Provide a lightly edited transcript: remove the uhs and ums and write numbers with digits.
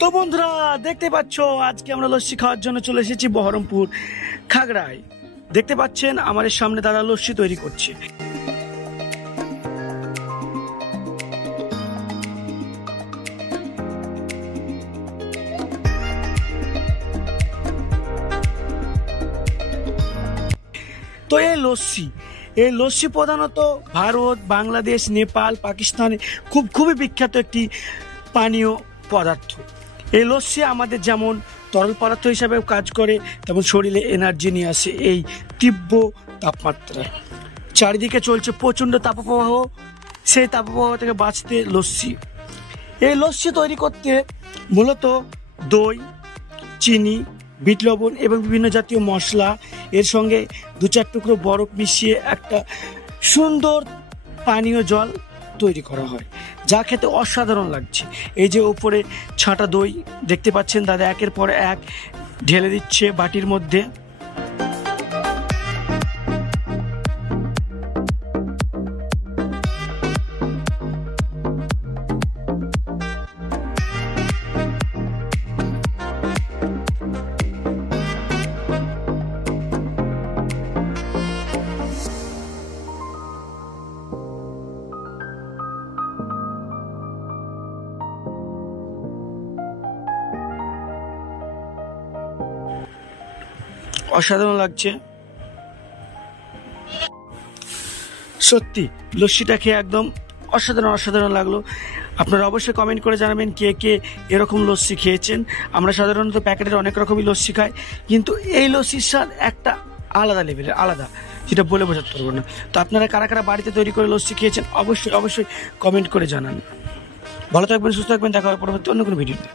তো বন্ধুরা দেখতে পাচ্ছ আজকে আমরা লস্যি খাওয়ার জন্য চলে এসেছি বহরমপুর খাগড়ায়। দেখতে পাচ্ছেন আমার সামনে দাদা লস্যি তৈরি করছে। তো এই লস্যি প্রধানত ভারত, বাংলাদেশ, নেপাল, পাকিস্তানে খুবই বিখ্যাত একটি পানীয় পদার্থ। এই লস্যি আমাদের যেমন তরল পদার্থ হিসাবে কাজ করে, তেমন শরীরে এনার্জি নিয়ে আসে। এই তীব্র তাপমাত্রায় চারিদিকে চলছে প্রচণ্ড তাপপ্রবাহ, সেই তাপপ্রবাহ থেকে বাঁচতে এই লস্যি তৈরি করতে মূলত দই, চিনি, বিট লবণ এবং বিভিন্ন জাতীয় মশলা, এর সঙ্গে 2-4 টুকরো বরফ মিশিয়ে একটা সুন্দর পানীয় জল তৈরি করা হয়, যা খেতে অসাধারণ লাগছে। এই যে উপরে ছাঁটা দই দেখতে পাচ্ছেন দাদা একের পর এক ঢেলে দিচ্ছে বাটির মধ্যে। অসাধারণ লাগছে সত্যি, লস্যিটা খেয়ে একদম অসাধারণ লাগলো। আপনারা অবশ্যই কমেন্ট করে জানাবেন কে কে এরকম লস্যি খেয়েছেন। আমরা সাধারণত প্যাকেটের অনেক রকমই লস্যি খাই, কিন্তু এই লস্যির স্বাদ একটা আলাদা লেভেলের, আলাদা, যেটা বলে বোঝাতে পারবো না। তো আপনারা কারা কারা বাড়িতে তৈরি করে লস্যি খেয়েছেন অবশ্যই কমেন্ট করে জানান। ভালো থাকবেন, সুস্থ থাকবেন, দেখা হবে পরবর্তী অন্য কোনো ভিডিওতে।